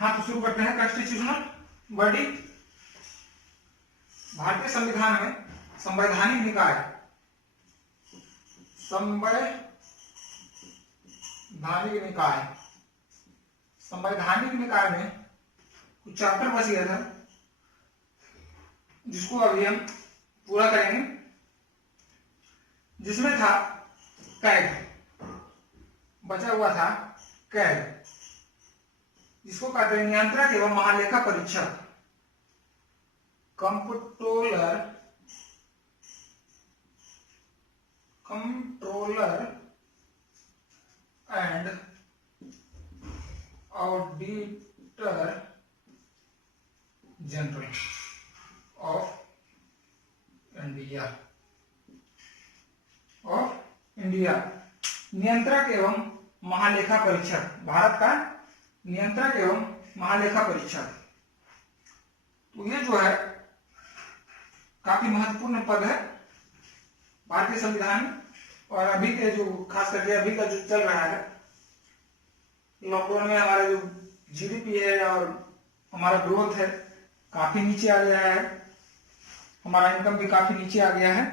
हाँ तो शुरू करते हैं। कॉन्स्टिट्यूशनल बॉडी, भारतीय संविधान में संवैधानिक निकाय, संवैधानिक निकाय, संवैधानिक निकाय में कुछ चैप्टर बच गया था जिसको अभी हम पूरा करेंगे, जिसमें था कैग, बचा हुआ था कैग, जिसको कहते हैं नियंत्रक एवं महालेखा परीक्षक, controller and auditor general of India, नियंत्रक एवं महालेखा परीक्षक, भारत का नियंत्रक एवं महालेखा परीक्षक। तो ये जो है काफी महत्वपूर्ण पद है भारतीय संविधान में। और अभी के जो खास करके अभी का जो चल रहा है, लॉकडाउन में हमारा जो जीडीपी है और हमारा ग्रोथ है काफी नीचे आ गया है, हमारा इनकम भी काफी नीचे आ गया है।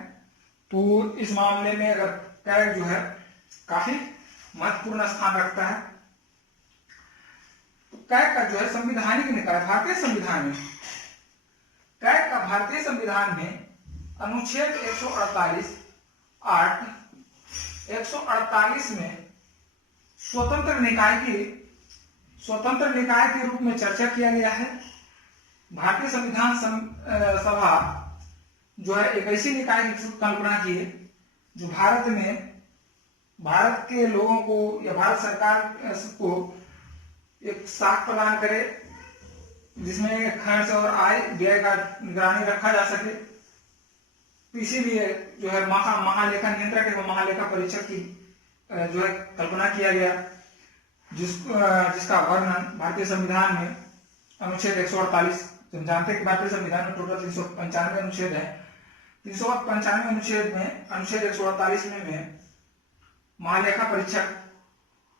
तो इस मामले में अगर कैग जो है काफी महत्वपूर्ण स्थान रखता है। तो कैग का जो है संविधानिक निकाय भारतीय संविधान में, कैग का भारतीय संविधान में अनुच्छेद 148 में स्वतंत्र निकाय के रूप में चर्चा किया गया है। भारतीय संविधान सभा जो है एक ऐसी निकाय की कल्पना की है जो भारत के लोगों को या भारत सरकार को एक साख प्रदान करे, जिसमें खर्च और आय व्यय का निगरानी रखा जा सके। तो इसीलिए जो है महालेखा नियंत्रक एवं महालेखा परीक्षक की जो है कल्पना किया गया, जिसका वर्णन भारतीय संविधान में अनुच्छेद 148, तुम जानते हैं कि भारतीय संविधान में टोटल 395 अनुच्छेद है। 395 अनुच्छेद में अनुच्छेद 148 में महालेखा परीक्षक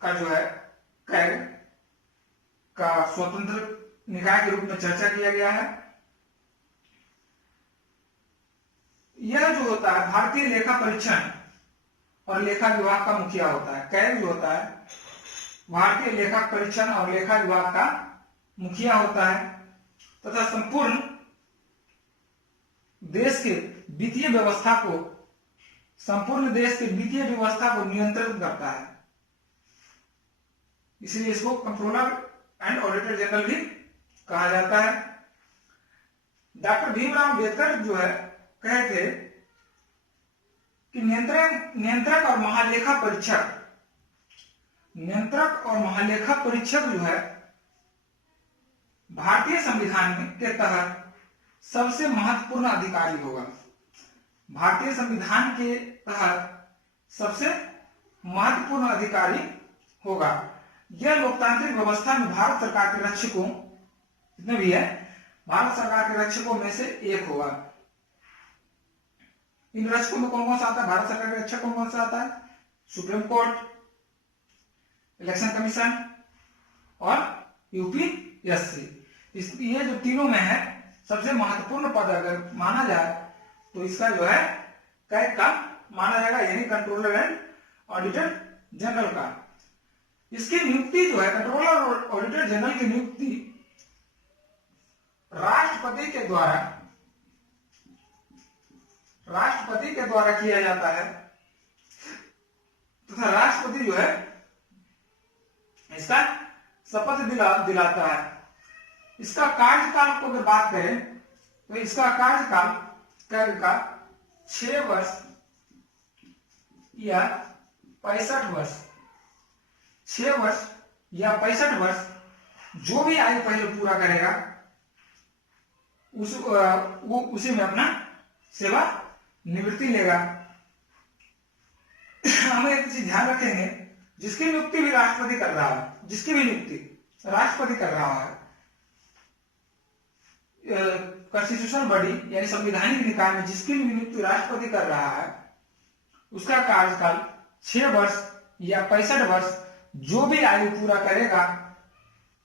का जो है कैग का स्वतंत्र निकाय के रूप में चर्चा किया गया है। यह जो होता है भारतीय लेखा परीक्षण और लेखा विभाग का मुखिया होता है। कैग जो होता है भारतीय लेखा परीक्षण और लेखा विभाग का मुखिया होता है तथा संपूर्ण देश के वित्तीय व्यवस्था को नियंत्रित करता है। इसलिए इसको कंट्रोलर एंड ऑडिटर जनरल भी कहा जाता है। डॉक्टर भीमराव अम्बेडकर जो है कहे थे कि नियंत्रक और महालेखा परीक्षक जो है भारतीय संविधान के तहत सबसे महत्वपूर्ण अधिकारी होगा। भारतीय संविधान के तहत सबसे महत्वपूर्ण अधिकारी होगा। यह लोकतांत्रिक व्यवस्था में भारत सरकार के रक्षकों, जितने भी है भारत सरकार के रक्षकों में से एक होगा। इन रक्षकों में कौन कौन सा आता है? भारत सरकार के रक्षक कौन कौन सा आता है? सुप्रीम कोर्ट, इलेक्शन कमीशन और यूपीएससी। ये जो तीनों में है सबसे महत्वपूर्ण पद अगर माना जाए तो इसका जो है कैग का माना जाएगा, यानी कंट्रोलर एंड ऑडिटर जनरल का। इसकी नियुक्ति जो है कंट्रोलर और ऑडिटर जनरल की नियुक्ति राष्ट्रपति के द्वारा किया जाता है तथा राष्ट्रपति जो है इसका शपथ दिलाता है। इसका कार्यकाल को अगर बात करें तो इसका कार्यकाल कैग का 6 वर्ष या 65 वर्ष, 6 वर्ष या 65 वर्ष जो भी आयु पहले पूरा करेगा वो उसी में अपना सेवा निवृत्ति लेगा। हमें एक चीज ध्यान रखेंगे, जिसकी नियुक्ति भी राष्ट्रपति कर रहा है, जिसकी भी नियुक्ति राष्ट्रपति कर रहा है, कॉन्स्टिट्यूशनल बॉडी यानी संवैधानिक निकाय में जिसकी भी नियुक्ति राष्ट्रपति कर रहा है, उसका कार्यकाल 6 वर्ष या 65 वर्ष जो भी आयु पूरा करेगा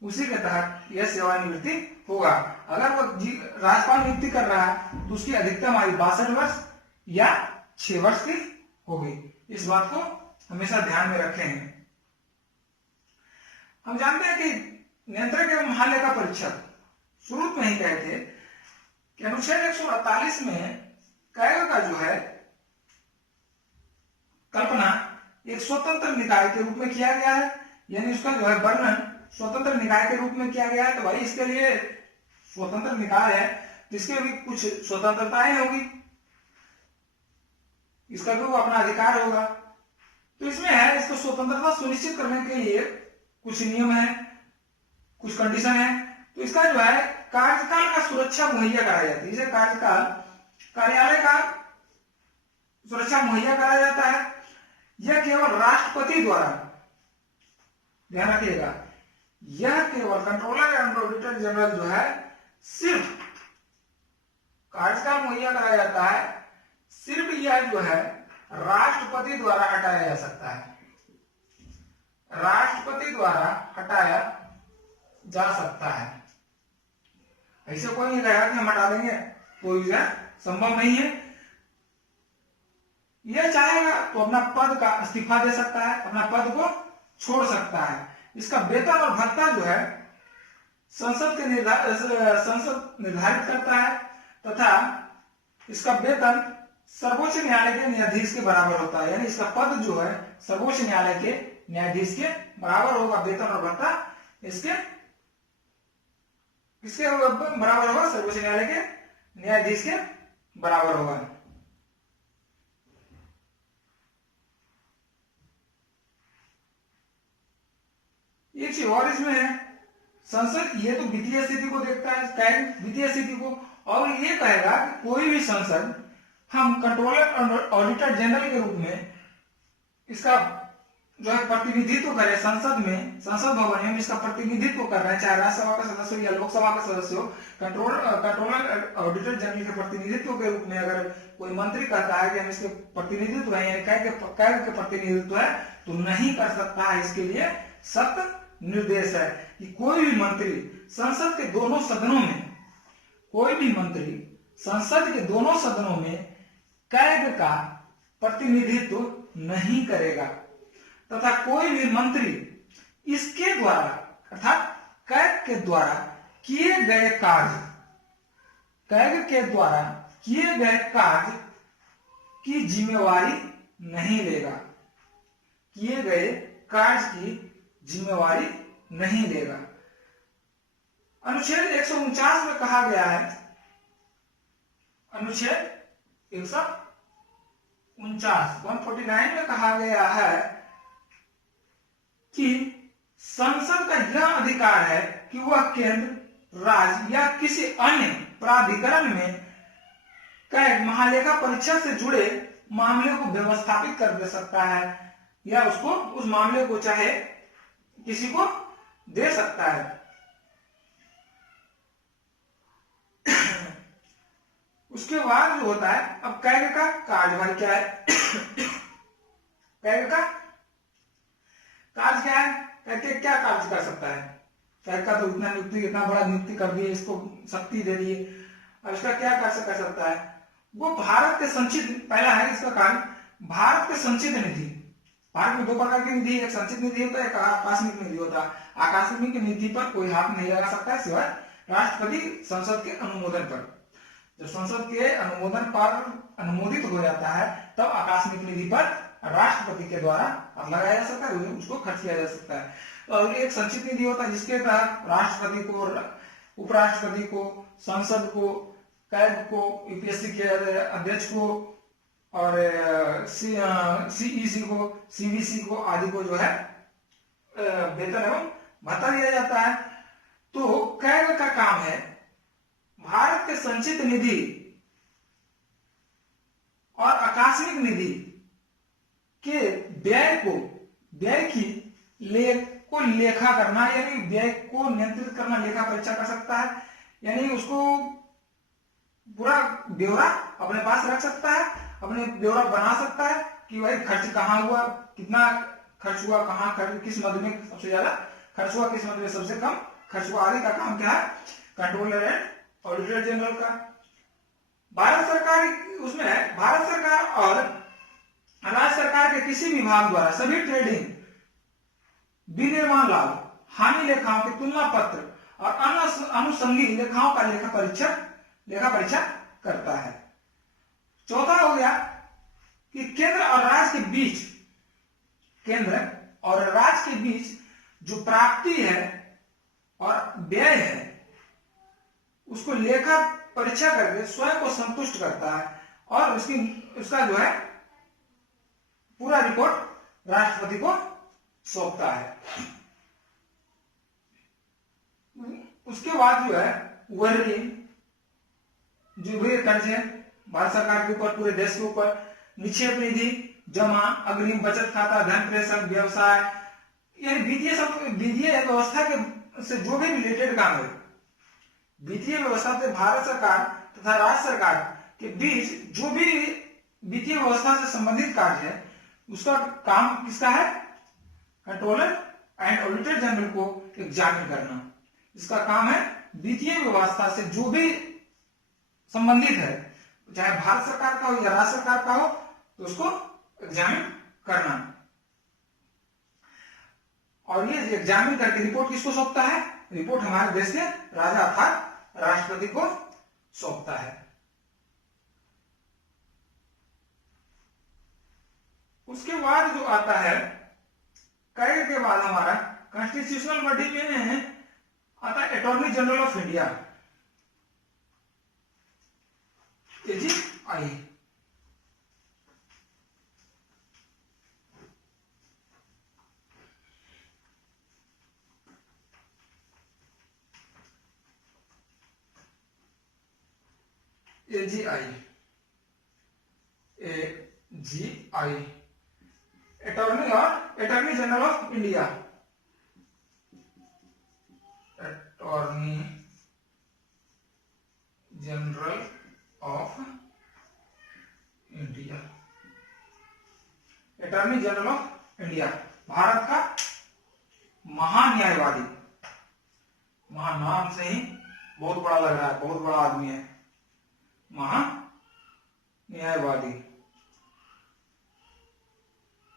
उसी के तहत यह सेवानिवृत्ति होगा। अगर वो राज्यपाल नियुक्ति कर रहा है तो उसकी अधिकतम आयु 62 वर्ष या 6 वर्ष की होगी। इस बात को हमेशा ध्यान में रखें। हम जानते हैं कि नियंत्रक एवं महालेखा परीक्षक शुरू में ही कहे थे कि अनुच्छेद 148 में कायदे का जो है कल्पना एक स्वतंत्र निकाय के रूप में किया गया है, यानी उसका जो है वर्णन स्वतंत्र निकाय के रूप में किया गया है। तो भाई इसके लिए स्वतंत्र निकाय है तो इसके भी कुछ स्वतंत्रताएं होगी, इसका भी अपना अधिकार होगा। तो इसमें है इसको स्वतंत्रता सुनिश्चित करने के लिए कुछ नियम है, कुछ कंडीशन है। तो इसका जो है कार्यकाल का सुरक्षा मुहैया कराई जाती है। इसे कार्यकाल कार्यालय का सुरक्षा मुहैया कराया जाता है। यह केवल राष्ट्रपति द्वारा, ध्यान रखिएगा, यह केवल कंट्रोलर एंड ऑडिटर जनरल जो है सिर्फ कार्यकाल मुहैया कराया जाता है, सिर्फ यह जो है राष्ट्रपति द्वारा हटाया जा सकता है, राष्ट्रपति द्वारा हटाया जा सकता है। ऐसे कोई नहीं कहेगा कि हम हटा देंगे, कोई संभव नहीं है। यह चाहेगा तो अपना पद का इस्तीफा दे सकता है, अपना पद को छोड़ सकता है। इसका वेतन और भत्ता जो है संसद निर्धारित करता है तथा इसका वेतन सर्वोच्च न्यायालय के न्यायाधीश के बराबर होता है, यानी इसका पद जो है सर्वोच्च न्यायालय के न्यायाधीश के बराबर होगा। वेतन और भत्ता इसके बराबर होगा, सर्वोच्च न्यायालय के न्यायाधीश के बराबर होगा। एक चीज और इसमें है, संसद ये तो वित्तीय स्थिति को देखता है, वित्तीय स्थिति को, और ये कहेगा कि कोई भी संसद हम कंट्रोलर और ऑडिटर जनरल के रूप में इसका जो है प्रतिनिधित्व करें संसद में, संसद भवन में इसका प्रतिनिधित्व कर रहे हैं, चाहे राज्यसभा का सदस्य हो या लोकसभा का सदस्य हो। कंट्रोलर ऑडिटर जनरल के प्रतिनिधित्व के रूप में अगर कोई मंत्री कहता है कि हम इसके प्रतिनिधित्व है, यानी काय के प्रतिनिधित्व है, तो नहीं कर सकता है। इसके लिए सख्त निर्देश है कि कोई भी मंत्री संसद के दोनों सदनों में, कोई भी मंत्री संसद के दोनों सदनों में कैग का प्रतिनिधित्व नहीं करेगा तथा कोई भी मंत्री इसके द्वारा अर्थात कैग के द्वारा किए गए कार्य, कैग के द्वारा किए गए कार्य की जिम्मेवारी नहीं लेगा, किए गए कार्य की जिम्मेवारी नहीं लेगा। अनुच्छेद 149 में कहा गया है, अनुच्छेद 149 में कहा गया है कि संसद का यह अधिकार है कि वह केंद्र, राज्य या किसी अन्य प्राधिकरण में कैग महालेखा परीक्षक से जुड़े मामले को व्यवस्थापित कर दे सकता है या उसको उस मामले को चाहे किसी को दे सकता है। उसके बाद जो होता है, अब कैग का कार्यभार क्या है? कैग का कार्य क्या है? कैग क्या कार्य कर सकता है? कैग का तो इतना बड़ा नियुक्ति कर दिए, इसको शक्ति दे दिए, अब इसका क्या कर सकता है? वो भारत के संचित, पहला है इसका कार्य भारत के संचित निधि। भारत में दो प्रकार की निधि, एक संचित निधि होता है, एक आकस्मिक निधि होता है। आकस्मिक निधि पर कोई हाथ नहीं लगा सकता है सिवाय राष्ट्रपति संसद के अनुमोदन पर। जब संसद के अनुमोदन पर अनुमोदित हो जाता है तब आकस्मिक निधि पर राष्ट्रपति के द्वारा लगाया जा सकता है, उसको खर्च किया जा सकता है। और एक संचित निधि होता है जिसके तहत राष्ट्रपति को, उपराष्ट्रपति को, संसद को, कैग को, यूपीएससी के अध्यक्ष को और सीईसी को, सीवीसी को आदि को जो है वेतन एवं भत्ता दिया जाता है। तो कैग का काम है भारत के संचित निधि और आकस्मिक निधि के व्यय की लेखा करना, यानी व्यय को नियंत्रित करना। लेखा परीक्षा कर सकता है, यानी उसको पूरा ब्यौरा अपने पास रख सकता है, अपने ब्यौरा बना सकता है कि भाई खर्च कहाँ हुआ, कितना खर्च हुआ, कहाँ खर्च, किस मद में सबसे ज्यादा खर्च हुआ, किस मद में सबसे कम खर्च को आदि का काम क्या है? कंट्रोलर एंड ऑडिटर जनरल का। भारत सरकार उसमें है, भारत सरकार और राज्य सरकार के किसी विभाग द्वारा सभी ट्रेडिंग, विनिर्माण लाभ, हानि लेखाओं के तुलना पत्र और अन्य अनुषंगी लेखाओं का लेखा परीक्षा करता है। चौथा हो गया कि केंद्र और राज्य के बीच जो प्राप्ति है और व्यय है उसको लेखा परीक्षा करके स्वयं को संतुष्ट करता है और उसका जो है पूरा रिपोर्ट राष्ट्रपति को सौंपता है। उसके बाद जो है वह ऋण, जो भी कर्ज है भारत सरकार के ऊपर, पूरे देश के ऊपर, निक्षेप निधि, जमा, अग्रिम बचत खाता, धन प्रेषण, व्यवसाय, यानी वित्तीय व्यवस्था के से जो भी रिलेटेड काम है, वित्तीय व्यवस्था से भारत सरकार तथा राज्य सरकार के बीच जो भी वित्तीय व्यवस्था से संबंधित कार्य है उसका काम किसका है? कंट्रोलर एंड ऑडिटर जनरल को एग्जामिन करना। इसका काम है वित्तीय व्यवस्था से जो भी संबंधित है, चाहे भारत सरकार का हो या राज्य सरकार का हो, तो उसको एग्जामिन करना। और ये एग्जामिन करके रिपोर्ट किसको सौंपता है? रिपोर्ट हमारे देश के राजा अर्थात राष्ट्रपति को सौंपता है। उसके बाद जो आता है, कैग के बाद हमारा कॉन्स्टिट्यूशनल बॉडी में आता है attorney general of India, AGI। Attorney general of India, attorney general of India, attorney general of India, Bharat का महान्यायवादी। नाम से ही बहुत बड़ा लग रहा है, बहुत बड़ा आदमी है, महान्यायवादी।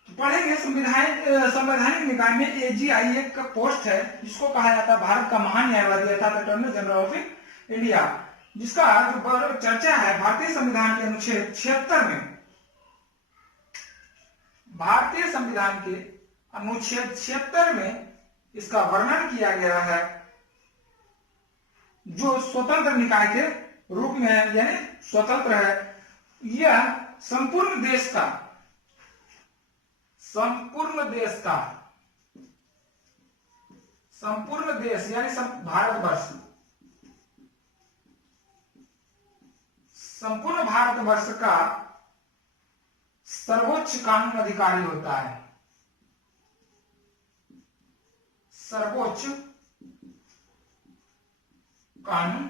पढ़ेंगे संवैधानिक निकाय में AGI एक पोस्ट है जिसको कहा जाता है भारत का महान्यायवादी अर्थात अटॉर्नी जनरल ऑफ इंडिया, जिसका जो चर्चा है भारतीय संविधान के अनुच्छेद 76 में, भारतीय संविधान के अनुच्छेद 76 में इसका वर्णन किया गया है, जो स्वतंत्र निकाय के रूप में है, यानी स्वतंत्र है। यह संपूर्ण देश यानी भारतवर्ष, संपूर्ण भारतवर्ष का सर्वोच्च कानून अधिकारी होता है, सर्वोच्च कानून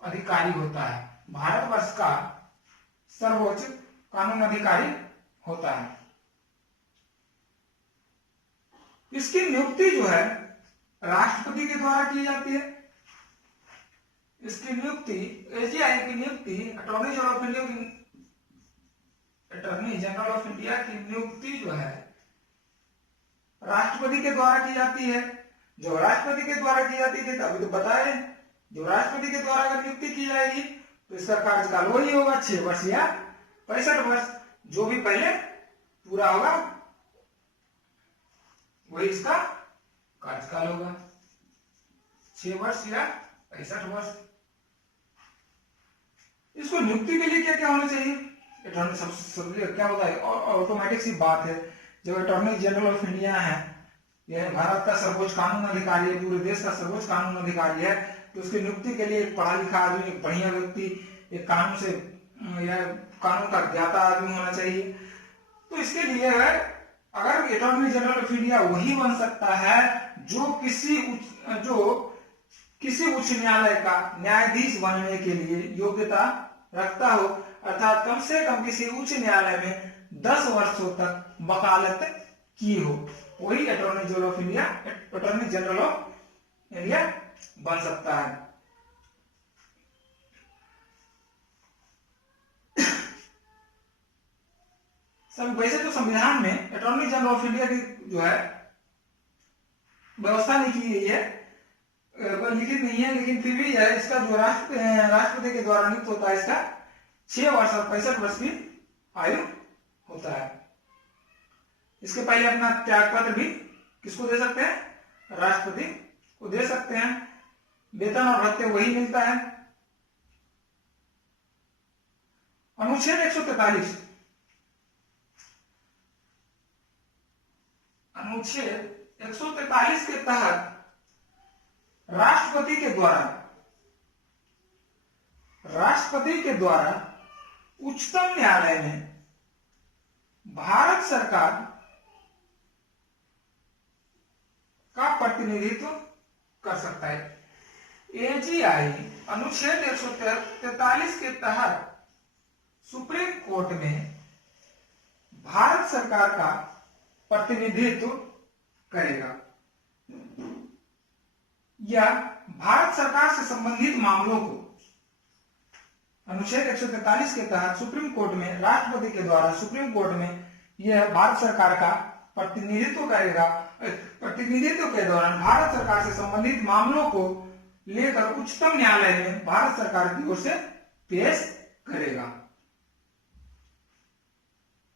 अधिकारी होता है, भारतवर्ष का सर्वोच्च कानून अधिकारी होता है। इसकी नियुक्ति जो है राष्ट्रपति के द्वारा की जाती है। इसकी नियुक्ति AGI की नियुक्ति अटॉर्नी जनरल ऑफ इंडिया की नियुक्ति जो है राष्ट्रपति के द्वारा की जाती है। जो राष्ट्रपति के द्वारा की जाती थी अभी तो बताए, जो राष्ट्रपति के द्वारा अगर नियुक्ति की जाएगी तो इसका कार्यकाल वही होगा 6 वर्ष या 65 वर्ष, जो भी पहले पूरा होगा वही इसका कार्यकाल होगा, 6 वर्ष या 65 वर्ष। इसको नियुक्ति के लिए क्या क्या होना चाहिए? क्या होता है? ऑटोमेटिक सी बात है, जब अटॉर्नी जनरल ऑफ इंडिया है, यह भारत का सर्वोच्च कानून अधिकारी है, पूरे देश का सर्वोच्च कानून अधिकारी है, तो उसकी नियुक्ति के लिए एक पढ़ा लिखा आदमी, एक बढ़िया व्यक्ति, एक कानून से या कानून का ज्ञाता आदमी होना चाहिए। तो इसके लिए अगर अटॉर्नी जनरल ऑफ इंडिया वही बन सकता है जो किसी उच्च न्यायालय का न्यायाधीश बनने के लिए योग्यता रखता हो, अर्थात कम से कम किसी उच्च न्यायालय में 10 वर्षों तक वकालत की हो। वही attorney general of India, attorney general of India बन सकता है। वैसे तो संविधान में अटॉर्नी जनरल ऑफ इंडिया की जो है व्यवस्था नहीं की गई है, लिखित नहीं है, लेकिन फिर भी है इसका जो राष्ट्रपति के द्वारा नियुक्त होता है, इसका 6 वर्ष और 65 वर्ष की आयु होता है। इसके पहले अपना त्याग पत्र भी किसको दे सकते हैं? राष्ट्रपति को दे सकते हैं। वेतन और भत्ते वही मिलता है। अनुच्छेद 143, अनुच्छेद 143 के तहत राष्ट्रपति के द्वारा उच्चतम न्यायालय में भारत सरकार का प्रतिनिधित्व कर सकता है। एजीआई अनुच्छेद 143 के तहत सुप्रीम कोर्ट में भारत सरकार का प्रतिनिधित्व करेगा या भारत सरकार से संबंधित मामलों को अनुच्छेद 143 के तहत सुप्रीम कोर्ट में राष्ट्रपति के द्वारा सुप्रीम कोर्ट में यह भारत सरकार का प्रतिनिधित्व करेगा। प्रतिनिधित्व के दौरान भारत सरकार से संबंधित मामलों को लेकर उच्चतम न्यायालय में भारत सरकार की ओर से पेश करेगा।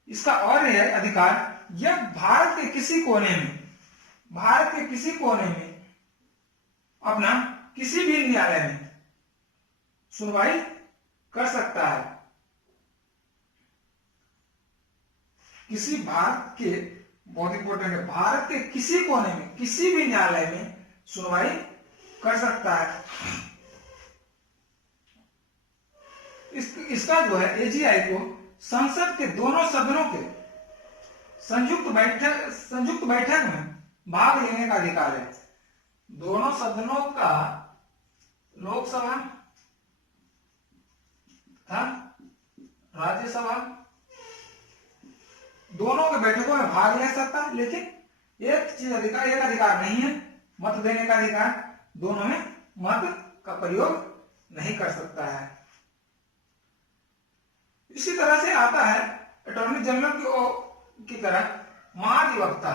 इसका और यह अधिकार, यह भारत के किसी कोने में अपना किसी भी न्यायालय में सुनवाई कर सकता है। किसी भारत के, बहुत इंपॉर्टेंट है, भारत के किसी कोने में किसी भी न्यायालय में सुनवाई कर सकता है। इसका जो है एजीआई को संसद के दोनों सदनों के संयुक्त बैठक में भाग लेने का अधिकार है। दोनों सदनों का, लोकसभा तथा राज्यसभा, दोनों के बैठकों में भाग ले सकता है, लेकिन एक अधिकार नहीं है, मत देने का अधिकार। दोनों में मत का प्रयोग नहीं कर सकता है। इसी तरह से आता है अटॉर्नी जनरल की तरह महाधिवक्ता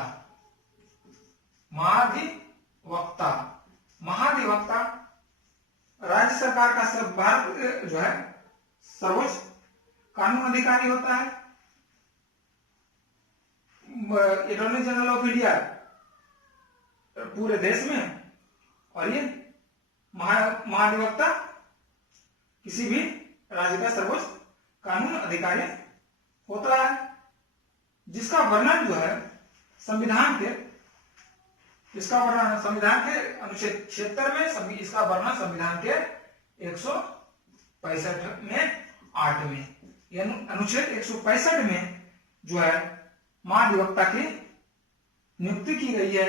राज्य सरकार का भारत जो है सर्वोच्च कानून अधिकारी होता है। अटॉर्नी जनरल ऑफ इंडिया पूरे देश में, और ये महाधिवक्ता किसी भी राज्य का सर्वोच्च कानून अधिकारी होता है, जिसका वर्णन जो है संविधान के अनुच्छेद 76 में, इसका वर्णन संविधान के 165 में 8 में, अनुच्छेद 165 में जो है महाधिवक्ता की नियुक्ति की गई है,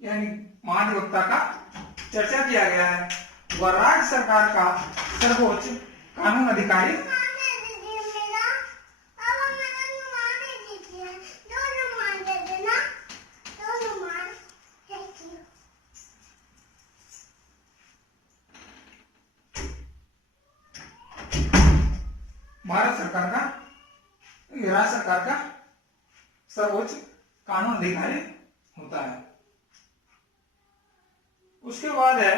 यानी महाधिवक्ता का चर्चा किया गया है। वह राज्य सरकार का सर्वोच्च कानून अधिकारी राज्य सरकार का सर्वोच्च कानून अधिकारी होता है। उसके बाद है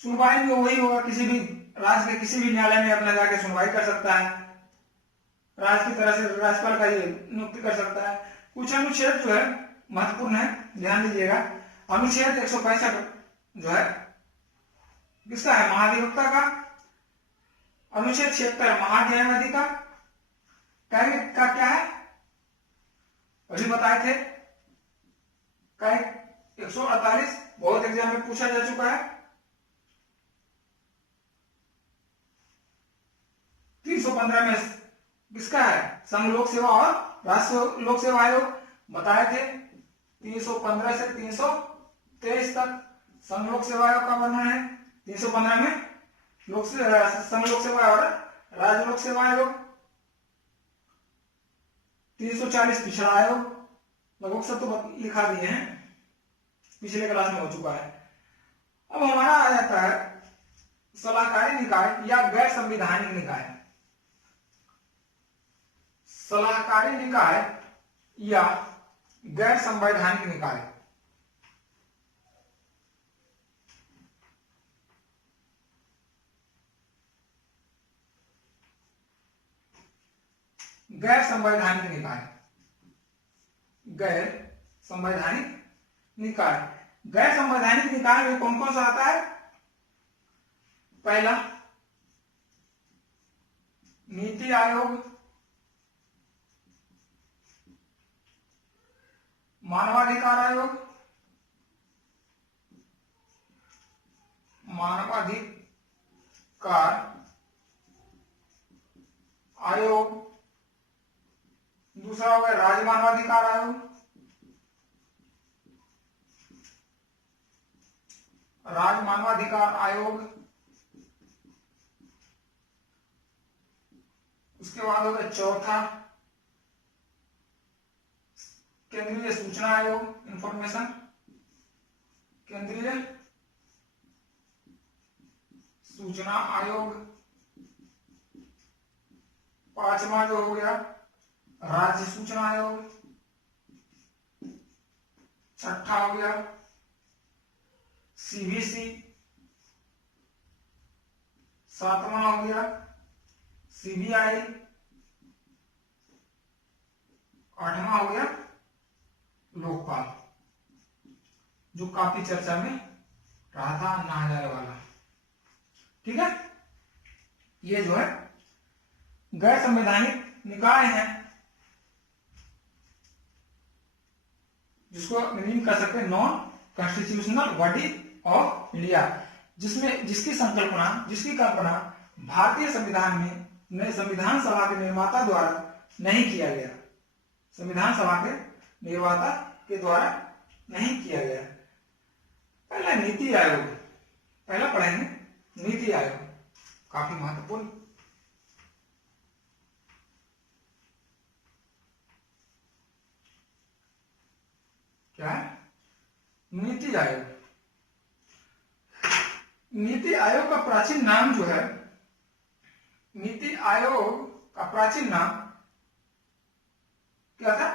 सुनवाई में वही होगा, किसी भी राज्य के किसी भी न्यायालय में अपना जाके सुनवाई कर सकता है। राज्य की तरह से राज्यपाल का ये नियुक्ति कर सकता है। कुछ अनुच्छेद जो है महत्वपूर्ण है, ध्यान दीजिएगा। अनुच्छेद 165 जो है किसका है? महाधिवक्ता का। अनुच्छेद 76 महान्यायवादी का क्या है? अभी बताए थे। 148 बहुत एग्जाम में पूछा जा चुका है। 315 में किसका है? संघ लोक सेवा और राष्ट्रीय लोक सेवा आयोग बताए थे। 315 से 323 तक संघ लोक सेवा आयोग का वर्णन है। 315 में संघ लोक सेवा और राज्य लोक सेवा आयोग। 340 पिछड़ा आयोग, लगभग सब तो लिखा दिए हैं, पिछले क्लास में हो चुका है। अब हमारा आ जाता है सलाहकारी निकाय या गैर संवैधानिक निकाय। सलाहकारी निकाय या गैर संवैधानिक निकाय। गैर संवैधानिक निकाय, गैर संवैधानिक निकाय। गैर संवैधानिक निकाय में कौन कौन सा आता है? पहला नीति आयोग, मानवाधिकार आयोग, मानवाधिकार आयोग, दूसरा हो गया राज्य मानवाधिकार आयोग, राज्य मानवाधिकार आयोग, उसके बाद हो गया चौथा केंद्रीय सूचना आयोग, इंफॉर्मेशन, केंद्रीय सूचना आयोग, पांचवा जो हो गया राज्य सूचना आयोग, छठा हो गया सीबीसी, सातवां हो गया सीबीआई, आठवां हो गया लोकपाल, जो काफी चर्चा में रहा था, अन्ना हजारे वाला। ठीक है, ये जो है गैर संवैधानिक निकाय है, जिसको मीनिंग कर सकते हैं non constitutional body of India, जिसमें जिसकी कल्पना भारतीय संविधान में संविधान सभा के निर्माता द्वारा नहीं किया गया, संविधान सभा के निर्माता के द्वारा नहीं किया गया। पहला नीति आयोग, पहला पढ़ेंगे नीति आयोग, काफी महत्वपूर्ण। क्या है? नीति आयोग। नीति आयोग का प्राचीन नाम जो है, नीति आयोग का प्राचीन नाम क्या था?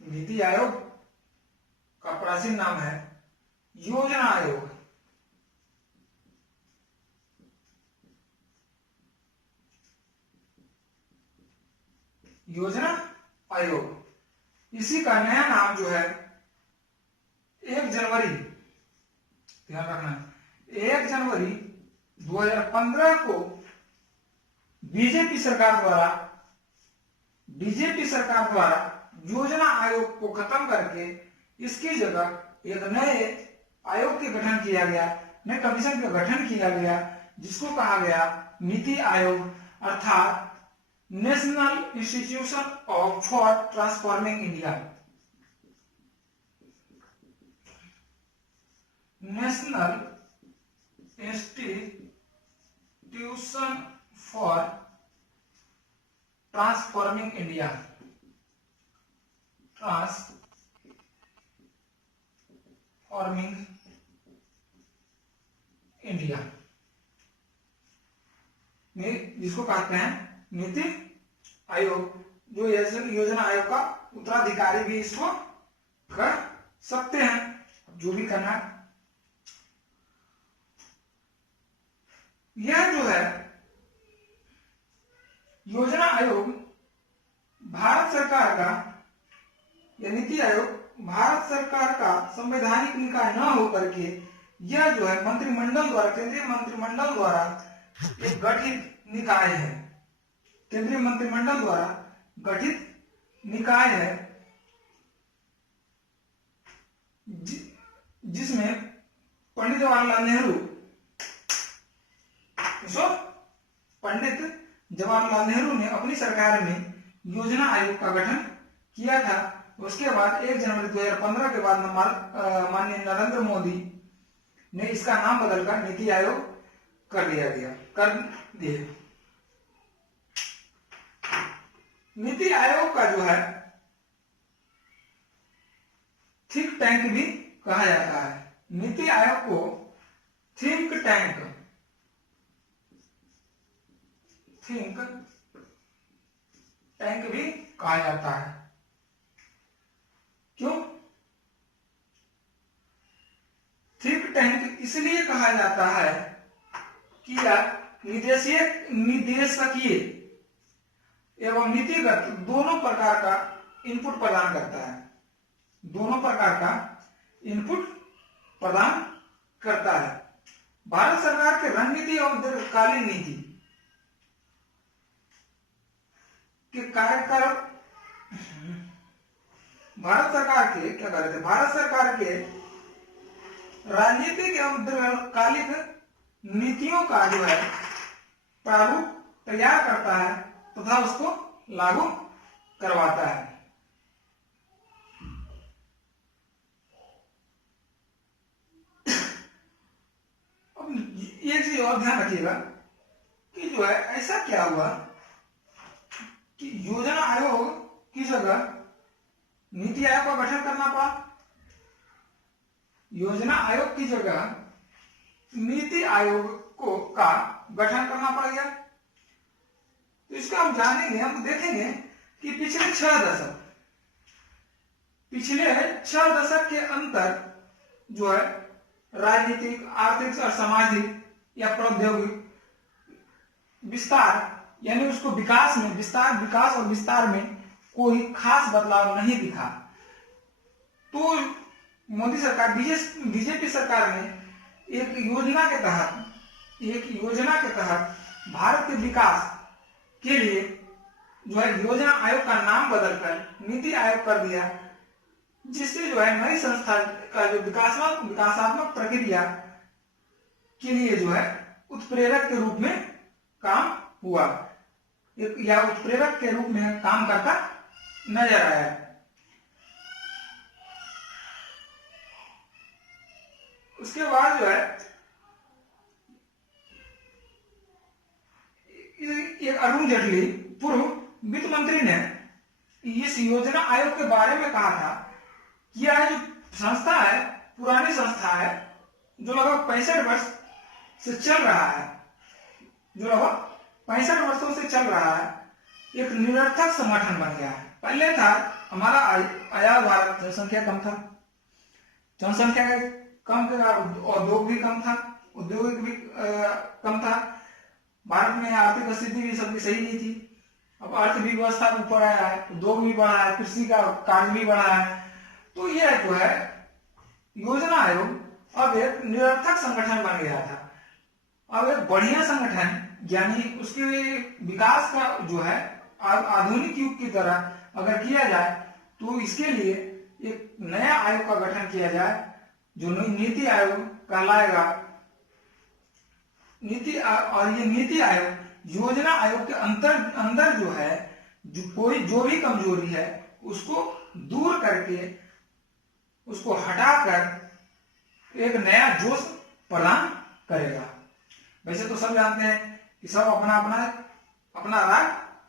नीति आयोग का प्राचीन नाम है योजना आयोग। योजना आयोग। इसी का नया नाम जो है 1 जनवरी, ध्यान रखना, 1 जनवरी 2015 को बीजेपी सरकार द्वारा योजना आयोग को खत्म करके इसकी जगह एक नए आयोग के गठन किया गया, नए कमीशन का गठन किया गया, जिसको कहा गया नीति आयोग, अर्थात national institution for transforming India. National institution for transforming India, transforming India, जिसको कहते हैं नीति आयोग, जो योजना आयोग का उत्तराधिकारी भी इसको कर सकते हैं, जो भी करना है। यह जो है योजना आयोग भारत सरकार का, यह नीति आयोग भारत सरकार का संवैधानिक निकाय न होकर के यह जो है मंत्रिमंडल द्वारा, केंद्रीय मंत्रिमंडल द्वारा एक गठित निकाय है, केंद्रीय मंत्रिमंडल द्वारा गठित निकाय है, जिसमें पंडित जवाहरलाल नेहरू, पंडित जवाहरलाल नेहरू ने अपनी सरकार में योजना आयोग का गठन किया था। उसके बाद 1 जनवरी 2015 के बाद माननीय नरेंद्र मोदी ने इसका नाम बदलकर नीति आयोग कर दिया। नीति आयोग का जो है थिंक टैंक भी कहा जाता है। नीति आयोग को थिंक टैंक भी कहा जाता है। क्यों थिंक टैंक इसलिए कहा जाता है कि यह निदेशकीय एवं नीतिगत दोनों प्रकार का इनपुट प्रदान करता है। दोनों प्रकार का इनपुट प्रदान करता है। भारत सरकार के रणनीति और दीर्घकालीन नीति के कार्यकाल भारत सरकार के राजनीतिक एवं दीर्घकालिक नीतियों का जो है प्रारूप तैयार करता है तथा उसको लागू करवाता है। अब एक चीज और ध्यान रखिएगा कि जो है ऐसा क्या हुआ कि योजना आयोग की जगह नीति आयोग का गठन करना पड़ा। योजना आयोग की जगह नीति आयोग का गठन करना पड़ गया। तो इसका हम जानेंगे, हम देखेंगे कि पिछले 6 दशक के अंतर जो है राजनीतिक, आर्थिक और सामाजिक या प्रौद्योगिक विस्तार यानी उसको विकास और विस्तार में कोई खास बदलाव नहीं दिखा। तो मोदी सरकार बीजेपी सरकार ने एक योजना के तहत भारत के विकास के लिए जो है योजना आयोग का नाम बदलकर नीति आयोग कर दिया, जिससे जो है नई संस्था का जो विकासात्मक प्रक्रिया के लिए जो है उत्प्रेरक के रूप में काम हुआ या उत्प्रेरक के रूप में काम करता नजर आया। उसके बाद जो है एक अरुण जेटली पूर्व वित्त मंत्री ने इस योजना आयोग के बारे में कहा था कि यह जो संस्था है पुरानी संस्था है जो लगभग 65 वर्ष से चल रहा है, एक निरर्थक संगठन बन गया है। पहले था हमारा आयात भारत जनसंख्या कम था, जनसंख्या कम था, उद्योग भी कम था, औद्योगिक भी कम था। भारत में आर्थिक स्थिति भी सबकी सही नहीं थी। अब अर्थव्यवस्था ऊपर आया है, उद्योग भी बढ़ा है, कृषि का कार्य भी बढ़ा है। तो यह जो है योजना आयोग अब एक निरर्थक संगठन बन गया था। अब एक बढ़िया संगठन यानी उसके विकास का जो है आधुनिक युग की तरह अगर किया जाए तो इसके लिए एक नया आयोग का गठन किया जाए जो नीति आयोग कहलाएगा। ये नीति आयोग योजना आयोग के अंदर जो है जो भी कमजोरी है उसको दूर करके उसको हटाकर एक नया जोश प्रदान करेगा। वैसे तो सब जानते हैं कि सब अपना राग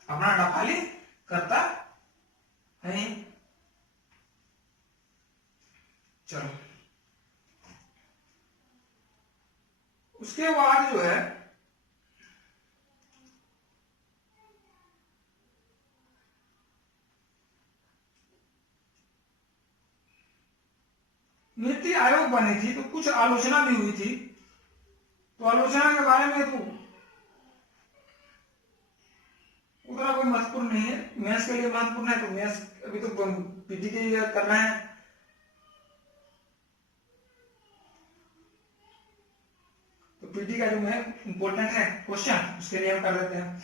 अपना डफाली करता है। चलो उसके बाद जो है नीति आयोग बनी थी तो कुछ आलोचना भी हुई थी। तो आलोचना के बारे में तो उतना कोई महत्वपूर्ण नहीं है, मैथ्स के लिए महत्वपूर्ण है। तो मैथ्स अभी तो पीटी के लिए कर रहे हैं। तो पीटी का जो है इंपॉर्टेंट है क्वेश्चन, उसके लिए हम कर देते हैं।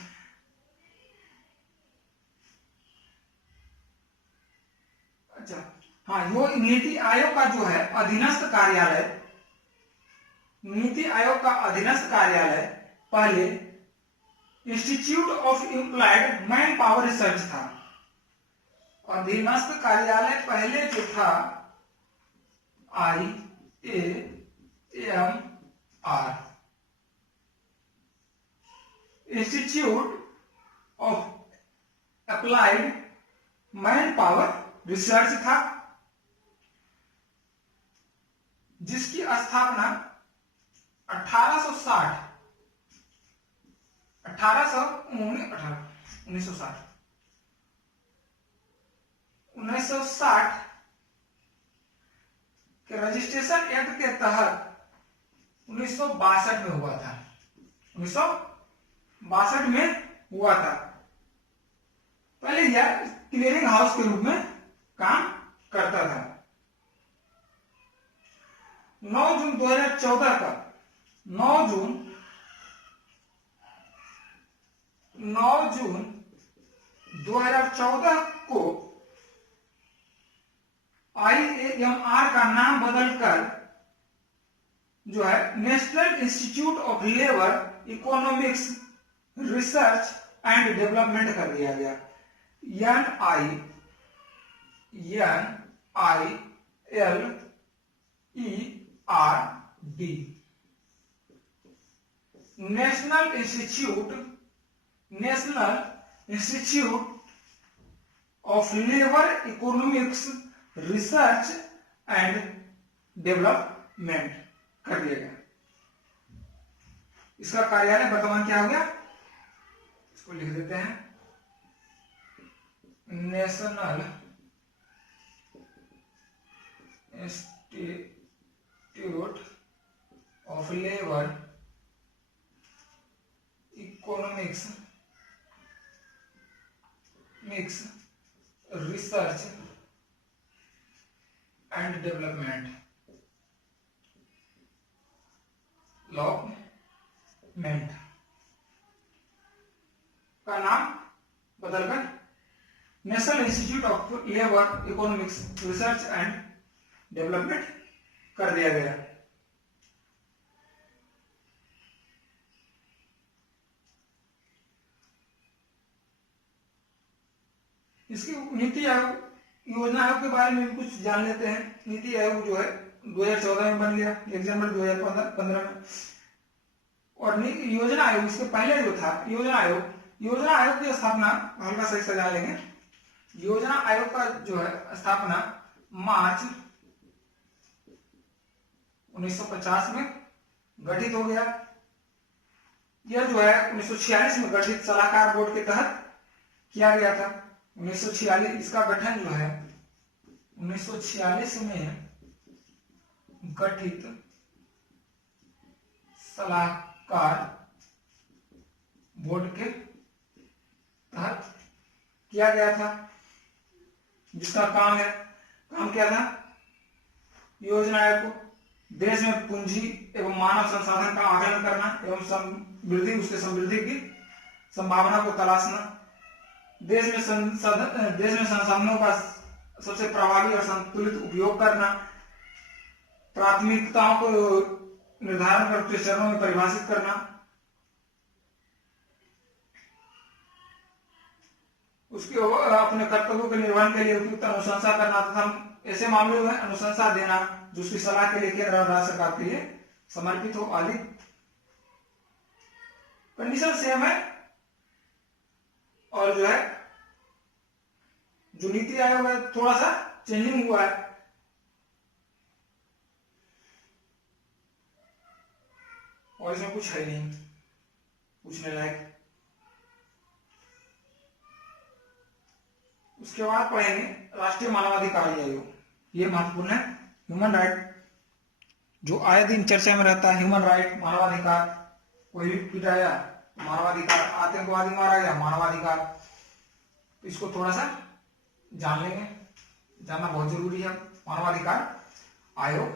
अच्छा हाँ, यो नीति आयोग का जो है अधीनस्थ कार्यालय, नीति आयोग का अधीनस्थ कार्यालय पहले institute of employed man power research था। अधीनस्थ कार्यालय पहले जो था IAMR, institute of applied man power research था, जिसकी स्थापना 1860 1960 के रजिस्ट्रेशन एक्ट के तहत 1962 में हुआ था। 1962 में हुआ था। पहले यह क्लियरिंग हाउस के रूप में काम करता था। 9 जून 2014 का 9 जून 2014 को IAMR का नाम बदलकर जो है national institute of labour economics research and development कर दिया गया। NILERD, national institute of labour economics research and development कर दिया गया। इसका कार्यालय वर्तमान क्या हो गया, इसको लिख देते हैं, national institute of labour economics research and development का नाम बदलकर national institute of labour economics research and development कर दिया गया। इसकी नीति आयोग योजना आयोग के बारे में भी कुछ जान लेते हैं। नीति आयोग जो है 2014 में बन गया, 1 जनवरी 2015 में। और योजना आयोग इसके पहले जो था योजना आयोग की स्थापना हल्का सा सजा लेंगे। योजना आयोग का जो है स्थापना मार्च 1950 में गठित हो गया। यह जो है 1946 में गठित सलाहकार बोर्ड के तहत किया गया था। 1946 इसका गठन जो है 1946 में गठित सलाहकार बोर्ड के तहत किया गया था, जिसका काम क्या था, योजना आयोग को देश में पूंजी एवं मानव संसाधन का आकलन करना एवं उसके समृद्धि की संभावना को तलाशना, देश में संसाधनों का सबसे प्रभावी और संतुलित उपयोग करना, प्राथमिकताओं को निर्धारण करके चरणों में परिभाषित करना, उसके अपने कर्तव्यों के निर्वहन के लिए उपयुक्त अनुशंसा करना तथा ऐसे मामलों में अनुशंसा देना जो उसकी सलाह के लिए केंद्र और राज्य सरकार के लिए समर्पित हो आदि। कंडीशन सेम है। और जो है जो नीति आयोग है थोड़ा सा चेंजिंग हुआ है। और इसमें कुछ है नहीं पूछने लायक। उसके बाद पढ़ेंगे राष्ट्रीय मानवाधिकार आयोग। ये महत्वपूर्ण है। ह्यूमन राइट जो आए दिन चर्चा में रहता है, ह्यूमन राइट मानवाधिकार, कोई भी पिटाया मानवाधिकार, आतंकवादी मारा गया मानवाधिकार। तो इसको थोड़ा सा जान लेंगे, जानना बहुत जरूरी है। मानवाधिकार आयोग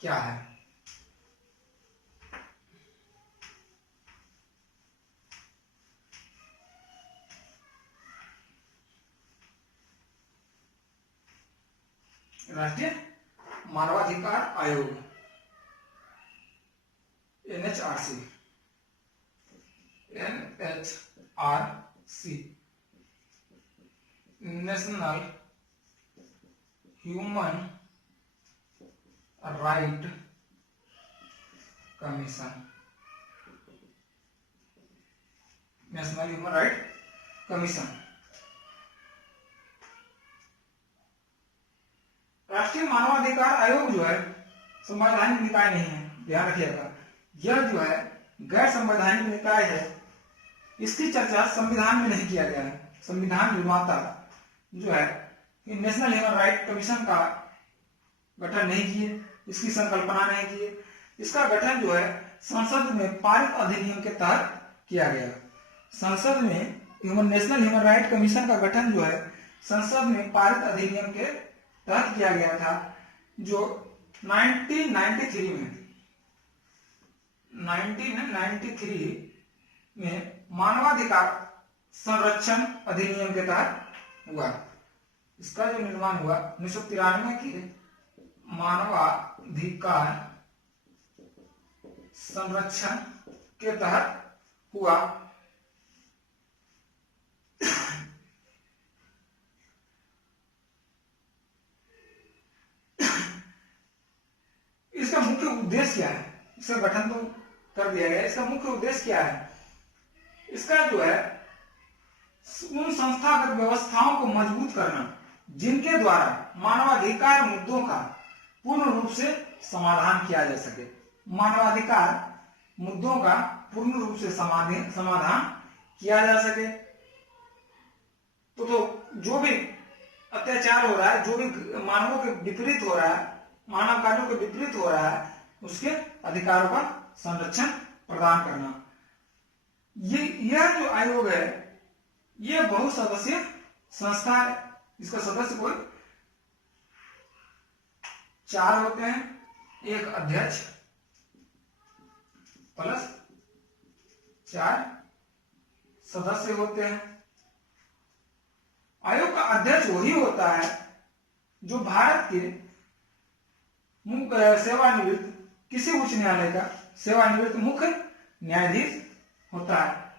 क्या है। राष्ट्रीय मानवाधिकार आयोग NHRC national human right commission. National human right commission राष्ट्रीय मानवाधिकार आयोग जो है संवैधानिक निकाय नहीं है, ध्यान रखिएगा। यह जो है गैर संवैधानिक निकाय है, इसकी चर्चा संविधान में नहीं किया गया है। संविधान निर्माता जो है नेशनल ह्यूमन राइट कमीशन का गठन नहीं किए, इसकी संकल्पना नहीं किए। इसका गठन जो है संसद में पारित अधिनियम के तहत किया गया। संसद में नेशनल ह्यूमन राइट कमीशन का गठन जो है संसद में पारित अधिनियम के तहत किया गया था, जो 1993 में मानवाधिकार संरक्षण अधिनियम के तहत हुआ। इसका जो निर्माण हुआ 1993 के मानवाधिकार संरक्षण के तहत हुआ। इसका मुख्य उद्देश्य क्या है? इसका गठन तो कर दिया गया, इसका मुख्य उद्देश्य क्या है? इसका जो है उन संस्थागत व्यवस्थाओं को मजबूत करना जिनके द्वारा मानवाधिकार मुद्दों का पूर्ण रूप से समाधान किया जा सके। मानवाधिकार मुद्दों का पूर्ण रूप से समाधान किया जा सके। तो जो भी अत्याचार हो रहा है, जो भी मानवों के विपरीत हो रहा है, मानव कार्यों के विपरीत हो रहा है, उसके अधिकारों का संरक्षण प्रदान करना। यह जो आयोग है यह बहुसदस्यीय संस्था है। इसका सदस्य कोई 4 होते हैं, एक अध्यक्ष प्लस 4 सदस्य होते हैं। आयोग का अध्यक्ष वही होता है जो भारत के सेवानिवृत्त किसी उच्च न्यायालय का सेवानिवृत्त मुख्य न्यायाधीश होता है,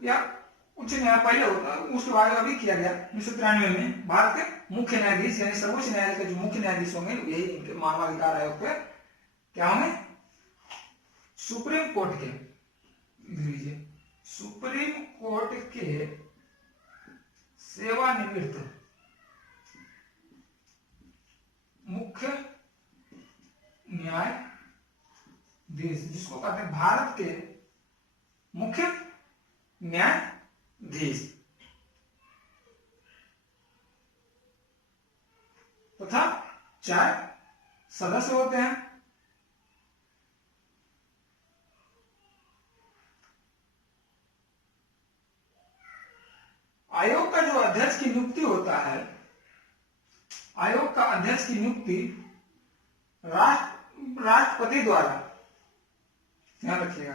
या उच्च न्यायालय पहले होता है, उसके बाद अभी किया गया 1993 में भारत के मुख्य न्यायाधीश यानी सर्वोच्च न्यायालय के जो मुख्य न्यायाधीश होंगे यही इनके मानवाधिकार आयोग पे क्या होंगे? सुप्रीम कोर्ट के, लीजिए, सुप्रीम कोर्ट के सेवानिवृत्त मुख्य न्यायाधीश, जिसको कहते हैं भारत के मुख्य न्यायाधीश, तथा 4 सदस्य होते हैं। आयोग का जो अध्यक्ष की नियुक्ति होता है, आयोग का अध्यक्ष की नियुक्ति राष्ट्रपति द्वारा, ध्यान रखिएगा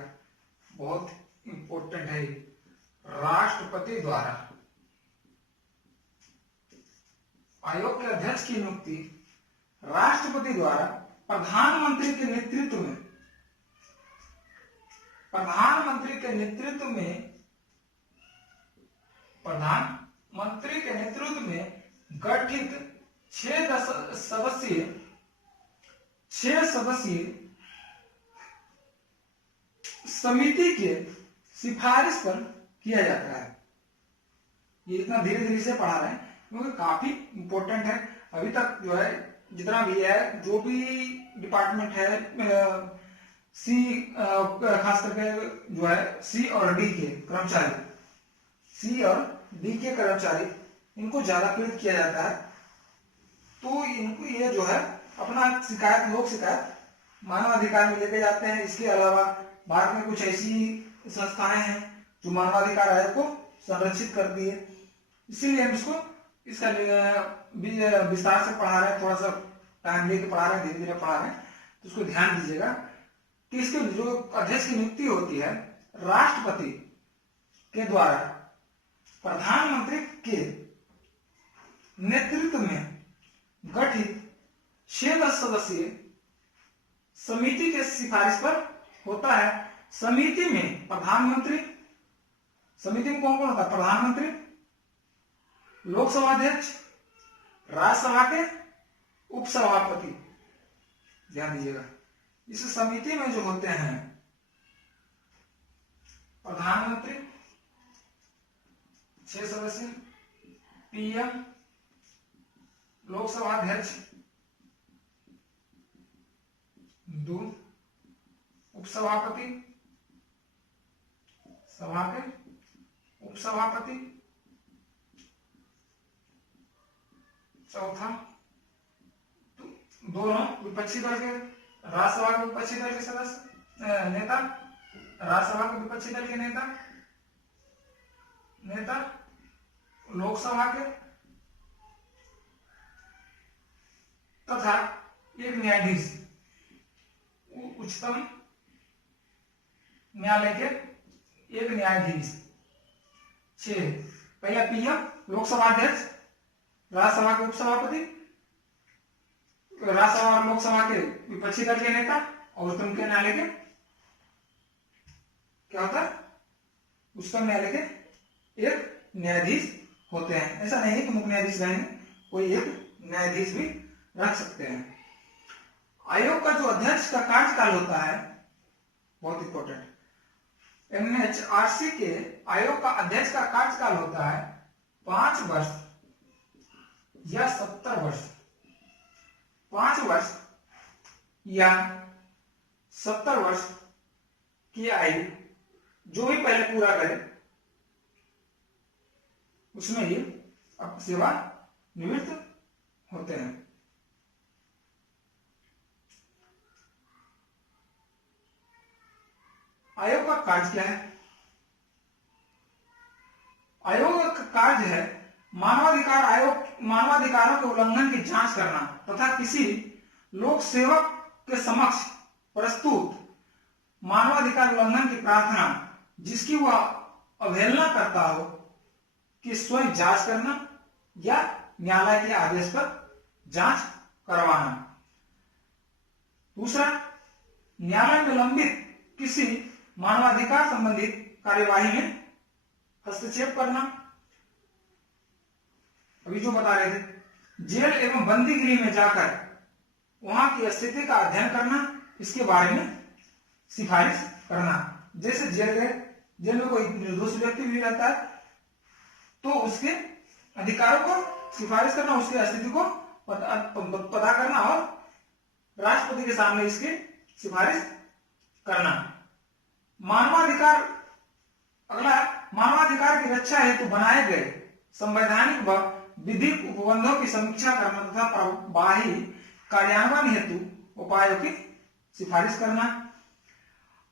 बहुत इंपॉर्टेंट है, राष्ट्रपति द्वारा। आयोग के अध्यक्ष की नियुक्ति राष्ट्रपति द्वारा प्रधानमंत्री के नेतृत्व में, प्रधानमंत्री के नेतृत्व में गठित 6 सदस्यीय समिति के सिफारिश पर किया जाता है। ये इतना धीरे धीरे से पढ़ा रहे हैं क्योंकि काफी इंपॉर्टेंट है। अभी तक जो है जितना भी है, जो भी डिपार्टमेंट है, सी खास करके जो है सी और डी के कर्मचारी, सी और डी के कर्मचारी, इनको ज्यादा पीड़ित किया जाता है। तो इनको ये जो है अपना शिकायत, लोक शिकायत मानवाधिकार में लेके जाते हैं। इसके अलावा भारत में कुछ ऐसी संस्थाएं हैं जो मानवाधिकार आयोग को संरक्षित करती है। इसीलिए हम इसका विस्तार से पढ़ा रहे हैं, थोड़ा सा टाइम लेके पढ़ा रहे हैं, धीरे धीरे पढ़ा रहे हैं। तो उसको ध्यान दीजिएगा कि इसके जो अध्यक्ष की नियुक्ति होती है राष्ट्रपति के द्वारा प्रधानमंत्री के नेतृत्व में गठित 6 सदस्यीय समिति के सिफारिश पर होता है। समिति में प्रधानमंत्री, समिति में कौन कौन होता है? प्रधानमंत्री, लोकसभा अध्यक्ष, राज्यसभा के उपसभापति, ध्यान दीजिएगा। इस समिति में जो होते हैं प्रधानमंत्री, 6 सदस्य, पीएम, लोकसभा अध्यक्ष, 2 उपसभापति, सभा के उपसभापति। चौथा, दोनों विपक्षी दल के, राज्यसभा के विपक्षी दल के सदस्य नेता, राज्यसभा के विपक्षी दल के नेता, लोकसभा के, तथा एक न्यायाधीश, उच्चतम न्यायालय के एक न्यायाधीश। 6, पहला पीएम, लोकसभा अध्यक्ष, राज्यसभा के उपसभापति, राज्यसभा और लोकसभा के विपक्षी दल के नेता और उच्चतम न्यायालय के क्या होता है, उच्चतम न्यायालय के एक न्यायाधीश होते हैं। ऐसा नहीं है कि मुख्य न्यायाधीश रहेंगे, कोई एक न्यायाधीश भी रख सकते हैं। आयोग का जो अध्यक्ष का कार्यकाल होता है, बहुत इंपॉर्टेंट, एमएचआरसी के आयोग का अध्यक्ष का कार्यकाल होता है 5 वर्ष या 70 वर्ष। 5 वर्ष या 70 वर्ष की आयु जो भी पहले पूरा करे उसमें ये अब सेवा निवृत्त होते हैं। आयोग का कार्य क्या है? आयोग का कार्य है मानवाधिकार आयोग मानवाधिकारों के उल्लंघन की जांच करना तथा किसी लोक सेवक के समक्ष प्रस्तुत मानवाधिकार उल्लंघन की प्रार्थना जिसकी वह अवहेलना करता हो कि स्वयं जांच करना या न्यायालय के आदेश पर जांच करवाना। दूसरा, न्यायालय में लंबित किसी मानवाधिकार संबंधित कार्यवाही में हस्तक्षेप करना। अभी जो बता रहे थे, जेल एवं बंदी गृह में जाकर वहां की स्थिति का अध्ययन करना, इसके बारे में सिफारिश करना। जैसे जेल में कोई निर्दोष व्यक्ति भी रहता है तो उसके अधिकारों को सिफारिश करना, उसकी स्थिति को पता करना और राष्ट्रपति के सामने इसकी सिफारिश करना। मानवाधिकार, अगला, मानवाधिकार की रक्षा हेतु बनाए गए संवैधानिक व विधिक उपबंधों की समीक्षा करना तथा प्रभावी कार्यान्वयन हेतु उपायों की सिफारिश करना।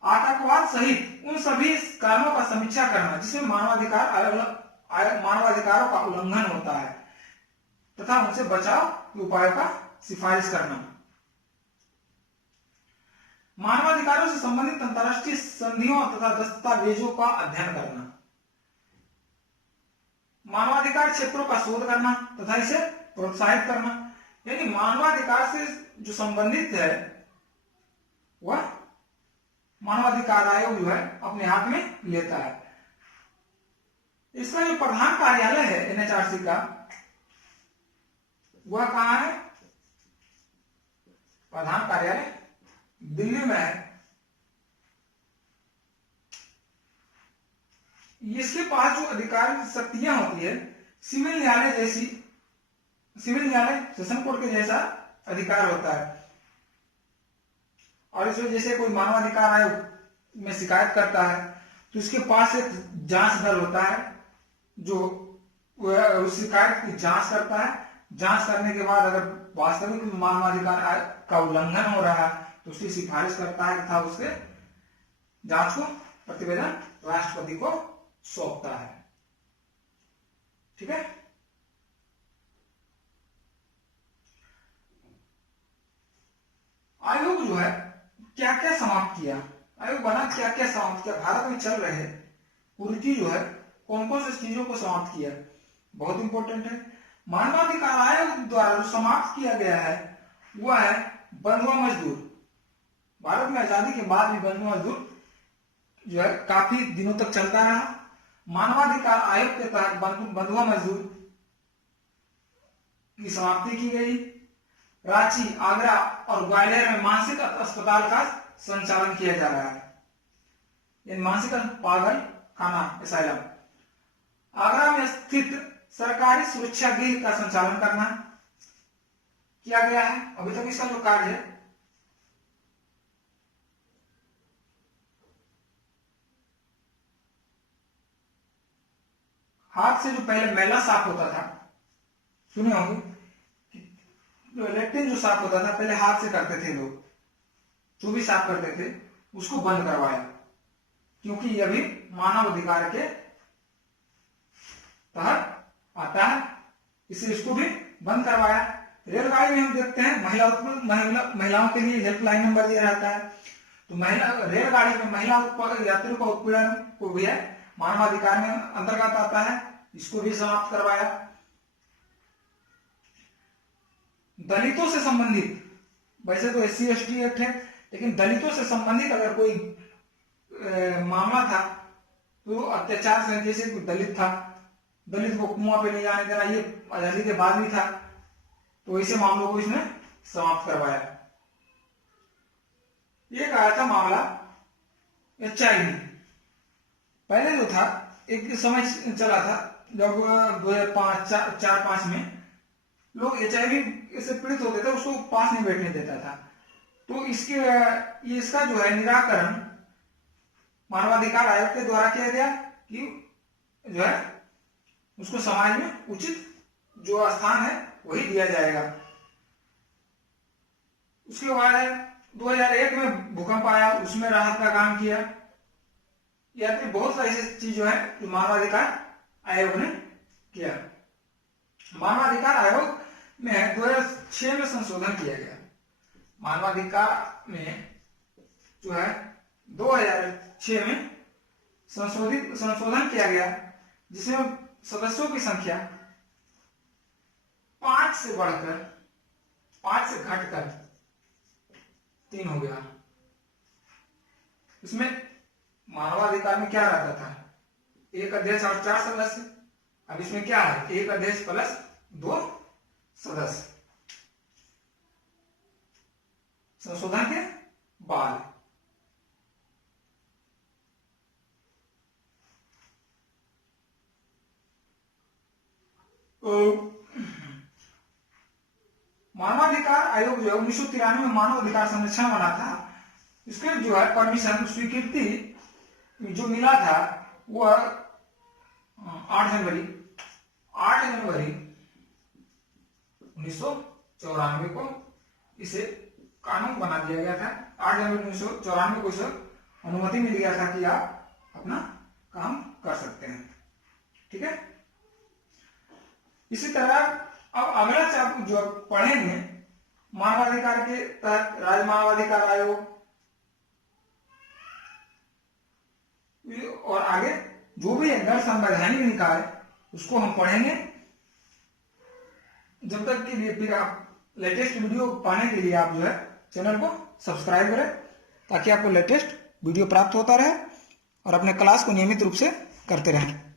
आतंकवाद सहित उन सभी कारणों का समीक्षा करना जिसमें मानवाधिकारों का उल्लंघन होता है तथा उनसे बचाव के उपायों का सिफारिश करना। मानवाधिकारों से संबंधित अंतर्राष्ट्रीय संधियों तथा दस्तावेजों का अध्ययन करना। मानवाधिकार क्षेत्रों का शोध करना तथा इसे प्रोत्साहित करना। यानी मानवाधिकार से जो संबंधित है वह मानवाधिकार आयोग जो है अपने हाथ में लेता है। इसका जो प्रधान कार्यालय है एनएचआरसी का, वह कहां है? प्रधान कार्यालय दिल्ली में है। इसके पास जो अधिकार शक्तियां होती है, सिविल न्यायालय सेशन कोर्ट के जैसा अधिकार होता है। और इसमें जैसे कोई मानवाधिकार आयोग में शिकायत करता है तो इसके पास एक जांच दल होता है जो उस शिकायत की जांच करता है। जांच करने के बाद अगर वास्तविक मानवाधिकार का उल्लंघन हो रहा है तो उसकी सिफारिश करता है तथा उसके जांच को प्रतिवेदन राष्ट्रपति को सौंपता है। ठीक है। आयोग जो है क्या क्या समाप्त किया, आयोग बना क्या क्या समाप्त किया, भारत में चल रहे कुरीति जो है कौन कौन सी चीजों को समाप्त किया, बहुत इंपॉर्टेंट है। मानवाधिकार आयोग द्वारा जो समाप्त किया गया है वह है बंधुआ मजदूर। भारत में आजादी के बाद भी बंधुआ मजदूर जो है काफी दिनों तक चलता रहा। मानवाधिकार आयोग के तहत बंधुआ मजदूर की समाप्ति की गई। रांची, आगरा और ग्वालियर में मानसिक अस्पताल का संचालन किया जा रहा है। मानसिक पागल खाना एसाइलम। आगरा में स्थित सरकारी सुरक्षा गृह का संचालन करना किया गया है। अभी तक इसका जो कार्य है हाथ से जो पहले मैला साफ होता था, सुने होंगे, लेट्रिन जो साफ होता था पहले हाथ से करते थे लोग, जो भी साफ करते थे उसको बंद करवाया, क्योंकि यह भी मानव अधिकार के तहत आता है, इसलिए इसको भी बंद करवाया। रेलगाड़ी में हम देखते हैं महिलाओं के लिए हेल्पलाइन नंबर दिया रहता है, तो रेलगाड़ी में महिला यात्रियों का उत्पीड़न को भी है मानवाधिकार में अंतर्गत आता है, इसको भी समाप्त करवाया। दलितों से संबंधित, वैसे तो SC/ST एक्ट है, लेकिन दलितों से संबंधित अगर कोई मामला था तो अत्याचार से, जैसे कोई दलित था, दलित को कुआं पे नहीं जाने देना, ये आजादी के बाद भी था, तो ऐसे मामलों को इसने समाप्त करवाया। एक आया था मामला HIV। पहले जो था एक समय चला था जब 2004-5 में लोग HIV से पीड़ित होते थे, उसको पास नहीं बैठने देता था, तो इसका जो है निराकरण मानवाधिकार आयोग के द्वारा किया गया कि जो है उसको समाज में उचित जो स्थान है वही दिया जाएगा। उसके बाद 2001 में भूकंप आया, उसमें राहत का काम किया। या फिर बहुत सारी ऐसी चीज जो है जो मानवाधिकार आयोग ने किया। मानवाधिकार आयोग में 2006 में संशोधन किया गया। मानवाधिकार में जो है 2006 में संशोधन किया गया, जिसमें सदस्यों की संख्या 5 से घटकर 3 हो गया। इसमें मानवाधिकार में क्या रहता था, एक अध्यक्ष और 4 सदस्य, अब इसमें क्या है, एक अध्यक्ष प्लस 2 सदस्य। संशोधन के बाद मानवाधिकार आयोग जो है 1993 में मानव अधिकार संरक्षण बना था। इसके जो है परमिशन, स्वीकृति जो मिला था वो 8 जनवरी 1994 को इसे कानून बना दिया गया था। 8 जनवरी 1994 को इसे अनुमति मिल गया था कि आप अपना काम कर सकते हैं। ठीक है, इसी तरह अब अगला चैप्टर जो पढ़ेंगे मानवाधिकार के तहत राज्य मानवाधिकार आयोग, और आगे जो भी गैर संवैधानिक निकाय उसको हम पढ़ेंगे। जब तक के लिए फिर आप लेटेस्ट वीडियो पाने के लिए आप जो है चैनल को सब्सक्राइब करें, ताकि आपको लेटेस्ट वीडियो प्राप्त होता रहे और अपने क्लास को नियमित रूप से करते रहें।